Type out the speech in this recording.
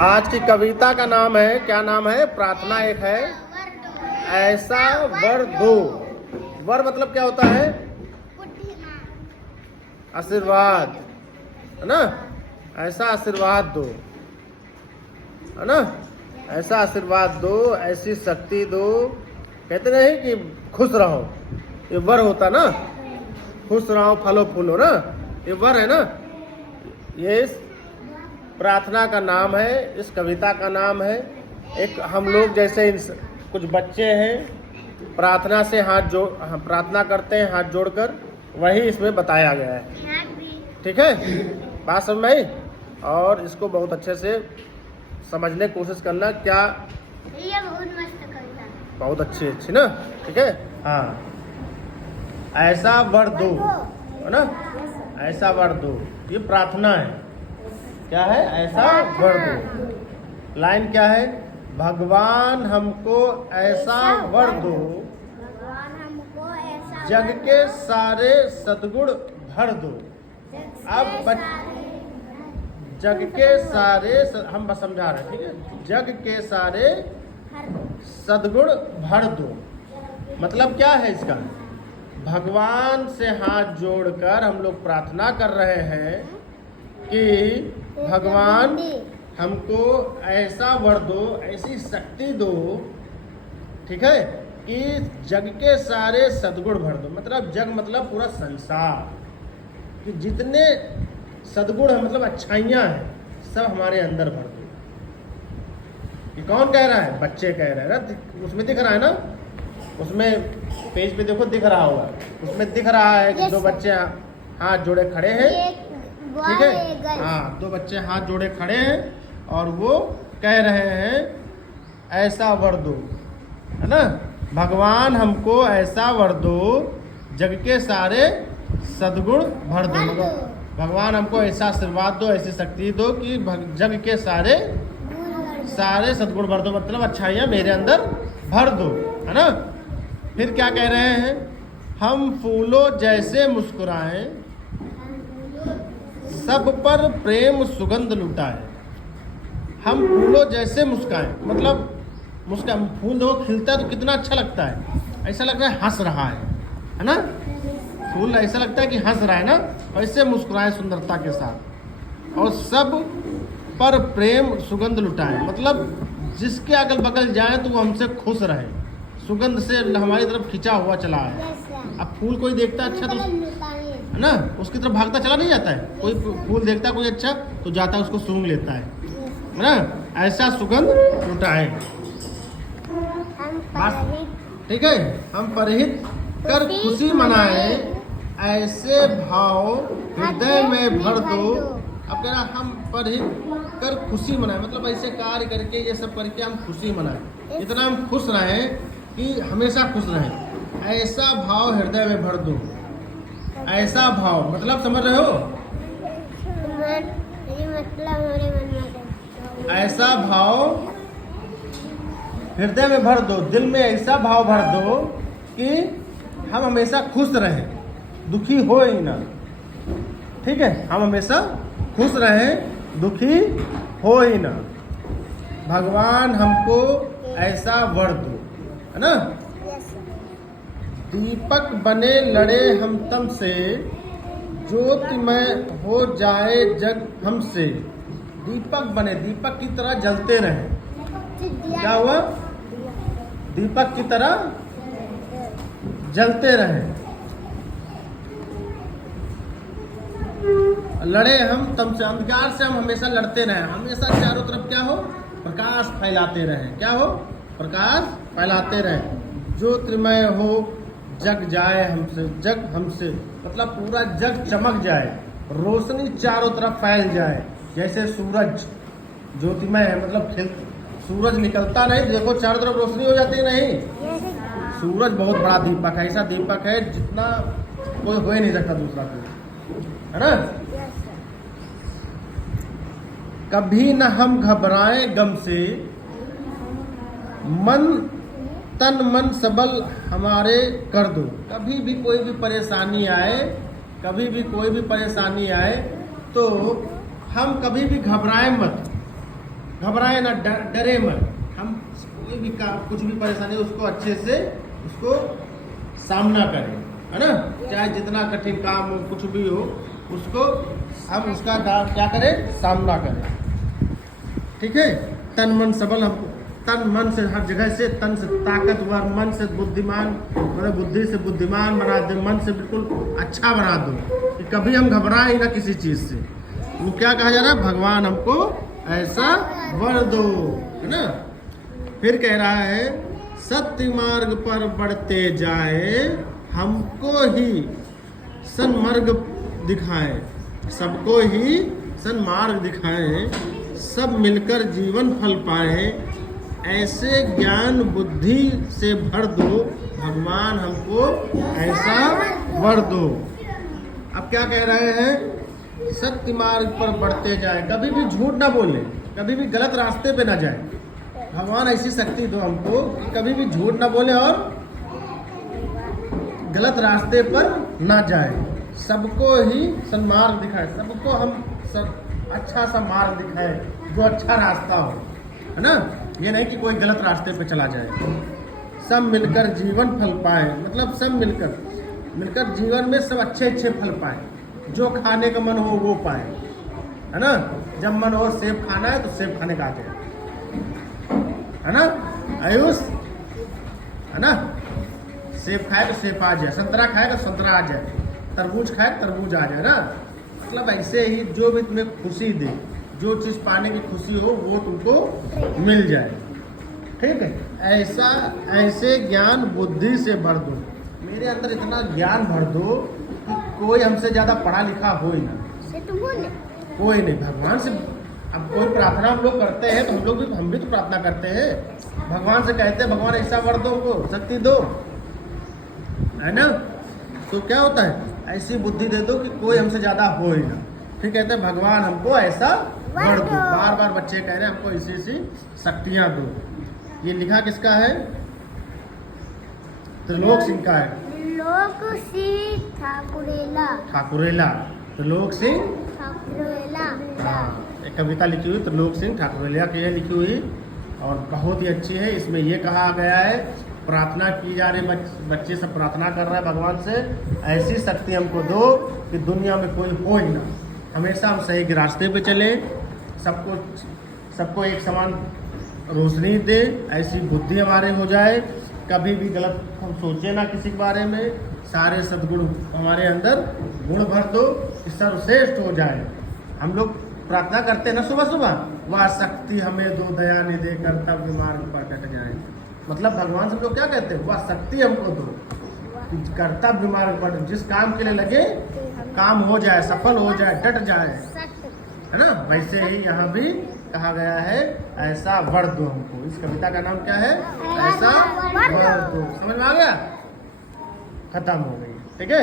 आज की कविता का नाम है, क्या नाम है? प्रार्थना एक है। ऐसा वर दो। वर मतलब क्या होता है? आशीर्वाद, है ना? ऐसा आशीर्वाद दो, है ना? ऐसा आशीर्वाद दो, ऐसी शक्ति दो। कहते नहीं कि खुश रहो, ये वर होता ना। खुश रहो, फलो फूलो ना, ये वर है ना। ये प्रार्थना का नाम है, इस कविता का नाम है। एक हम लोग जैसे कुछ बच्चे हैं, प्रार्थना से प्रार्थना करते हैं हाथ जोड़कर, वही इसमें बताया गया है। ठीक है, बात समझ में आई? और इसको बहुत अच्छे से समझने की कोशिश करना। क्या ये बहुत मस्त कविता है, बहुत अच्छी ना। ठीक है, हाँ। ऐसा वर दो, है ना? ऐसा वर दो, ये प्रार्थना है। क्या है? ऐसा वर दो। लाइन क्या है? भगवान हमको ऐसा वर दो, भगवान हमको ऐसा जग के सारे सद्गुण भर दो। अब जग के सारे हम बस समझा रहे हैं, ठीक है? जग के सारे सद्गुण भर दो, मतलब क्या है इसका? भगवान से हाथ जोड़कर हम लोग प्रार्थना कर रहे हैं कि भगवान हमको ऐसा वर दो, ऐसी शक्ति दो, ठीक है, कि जग के सारे सद्गुण भर दो। मतलब जग मतलब पूरा संसार, कि जितने सद्गुण है, मतलब अच्छाइयाँ हैं, सब हमारे अंदर भर दो। ये कौन कह रहा है? बच्चे कह रहे हैं ना। उसमें दिख रहा है ना, उसमें पेज पे देखो, दिख रहा होगा। उसमें दिख रहा है कि दो बच्चे हाथ जोड़े खड़े हैं, ठीक है? हाँ, दो बच्चे हाथ जोड़े खड़े हैं और वो कह रहे हैं ऐसा वर दो, है ना? भगवान हमको ऐसा वर दो, जग के सारे सद्गुण भर दो। भगवान हमको ऐसा आशीर्वाद दो, ऐसी शक्ति दो कि जग के सारे सद्गुण भर दो, मतलब अच्छाइयाँ मेरे अंदर भर दो, है ना? फिर क्या कह रहे हैं? हम फूलों जैसे मुस्कुराएं, सब पर प्रेम सुगंध लुटाए। हम फूलों जैसे मुस्काएं, मतलब फूल देखो खिलता है तो कितना अच्छा लगता है। ऐसा लग रहा है हंस रहा है ना? फूल ऐसा लगता है कि हंस रहा है ना। ऐसे मुस्कुराए सुंदरता के साथ, और सब पर प्रेम सुगंध लुटाए, मतलब जिसके अगल बगल जाए तो वो हमसे खुश रहे, सुगंध से हमारी तरफ खिंचा हुआ चला है। अब फूल कोई देखता है अच्छा तो, है ना, उसकी तरफ भागता चला नहीं जाता है। कोई फूल देखता है कोई अच्छा तो जाता है, उसको सूंघ लेता है ना? ऐसा सुगंध लुटाए। ठीक है, हम परहित कर खुशी मनाए, ऐसे भाव हृदय में भर दो। अब कह रहा हम परहित कर खुशी मनाए, मतलब ऐसे कार्य करके, ये सब करके हम खुशी मनाए, इतना हम खुश रहें कि हमेशा खुश रहें। ऐसा भाव हृदय में भर दो। ऐसा भाव मतलब समझ रहे हो? ऐसा भाव हृदय में भर दो, दिल में ऐसा भाव भर दो कि हम हमेशा खुश रहें, दुखी हो ही ना। ठीक है, हम हमेशा खुश रहें, दुखी हो ही ना। भगवान हमको ऐसा वर दो, है ना? दीपक बने लड़े हम तम से, ज्योतिमय हो जाए जग हमसे। दीपक बने, दीपक की तरह जलते रहे। क्या हुआ? दीपक की तरह जलते रहे। लड़े हम तम से, अंधकार से हम हमेशा लड़ते रहे, हमेशा चारों तरफ क्या हो? प्रकाश फैलाते रहे। क्या हो? प्रकाश फैलाते रहे। ज्योतिर्मय हो जग जाए हमसे, जग हमसे मतलब पूरा जग चमक जाए, रोशनी चारों तरफ फैल जाए। जैसे सूरज ज्योतिमय है, मतलब सूरज निकलता नहीं, देखो चारों तरफ रोशनी हो जाती है नहीं? सूरज बहुत बड़ा दीपक है, ऐसा दीपक है जितना कोई हो ही नहीं सकता दूसरा कोई, है ना? कभी न हम घबराएं गम से, तन मन सबल हमारे कर दो। कभी भी कोई भी परेशानी आए, कभी भी कोई भी परेशानी आए तो हम कभी भी घबराएं मत, घबराए ना, डरे मत। हम कोई भी काम, कुछ भी परेशानी हो, उसको अच्छे से उसको सामना करें, है ना। चाहे जितना कठिन काम हो, कुछ भी हो, उसको हम उसका क्या करें, सामना करें। ठीक है। तन मन सबल, हम तन मन से हर जगह से, तन से ताकतवर, मन से बुद्धिमान, मतलब बुद्धि से बुद्धिमान बना दे, मन से बिल्कुल अच्छा बना दो कि कभी हम घबराए ना किसी चीज से। वो क्या कहा जा रहा है, भगवान हमको ऐसा वर दो, है ना। फिर कह रहा है सत्य मार्ग पर बढ़ते जाए, हमको ही सन्मार्ग दिखाए, सबको ही सन्मार्ग दिखाए, सब मिलकर जीवन फल पाए, ऐसे ज्ञान बुद्धि से भर दो, भगवान हमको ऐसा वर दो। अब क्या कह रहे हैं, सत्य मार्ग पर बढ़ते जाए, कभी भी झूठ ना बोले, कभी भी गलत रास्ते पे ना जाए। भगवान ऐसी शक्ति दो हमको कि कभी भी झूठ ना बोले और गलत रास्ते पर ना जाए, सबको ही सन्मार्ग दिखाए, सबको हम सब अच्छा सा मार्ग दिखाए, जो अच्छा रास्ता हो, है ना। ये नहीं कि कोई गलत रास्ते पे चला जाए। सब मिलकर जीवन फल पाए, मतलब सब मिलकर जीवन में सब अच्छे अच्छे फल पाए, जो खाने का मन हो वो पाए, है ना। जब मन हो सेब खाना है तो सेब खाने का आ जाए, है ना आयुष, है ना। सेब खाए तो सेब आ जाए, संतरा खाए तो संतरा आ जाए, तरबूज खाए तरबूज आ जाए ना। मतलब ऐसे ही जो भी तुम्हें खुशी दे, जो चीज़ पाने की खुशी हो वो तुमको मिल जाए। ठीक है। ऐसे ज्ञान बुद्धि से भर दो, मेरे अंदर इतना ज्ञान भर दो कि कोई हमसे ज़्यादा पढ़ा लिखा हो ही ना, कोई नहीं। भगवान से अब कोई प्रार्थना हम लोग करते हैं तो हम भी तो प्रार्थना करते हैं, भगवान से कहते हैं भगवान ऐसा वर दो, हमको शक्ति दो, है ना। तो क्या होता है, ऐसी बुद्धि दे दो कि कोई हमसे ज़्यादा हो ही ना। फिर कहते हैं भगवान हमको ऐसा वर दो। बार बार बच्चे कह रहे हैं हमको ऐसी शक्तियाँ दो। ये लिखा किसका है, त्रिलोक सिंह का है, त्रिलोक सिंह ठाकुरेला, त्रिलोक सिंह ठाकुरेला। हाँ, एक कविता लिखी हुई त्रिलोक सिंह ठाकुरेला की है लिखी हुई, और बहुत ही अच्छी है। इसमें ये कहा गया है, प्रार्थना की जा रही, बच्चे सब प्रार्थना कर रहे हैं भगवान से, ऐसी शक्ति हमको दो कि दुनिया में कोई हो ही ना, हमेशा हम सही के रास्ते पे चले, सबको एक समान रोशनी दे, ऐसी बुद्धि हमारे हो जाए, कभी भी गलत हम सोचे ना किसी के बारे में, सारे सद्गुण हमारे अंदर गुण भर दो कि सर्वश्रेष्ठ हो जाए। हम लोग प्रार्थना करते हैं ना सुबह सुबह, वह शक्ति हमें दो, दया निधि कर्तव्य मार्ग पर कट जाए। मतलब भगवान से हम लोग क्या कहते हैं, वह शक्ति हमको दो कि कर्तव्य मार्ग पर जिस काम के लिए लगे काम हो जाए, सफल हो जाए, डट जाए, है ना। वैसे ही यहाँ भी कहा गया है ऐसा वर दो हमको। इस कविता का नाम क्या है, ऐसा वर दो। समझ में आ गया, खत्म हो गई। ठीक है।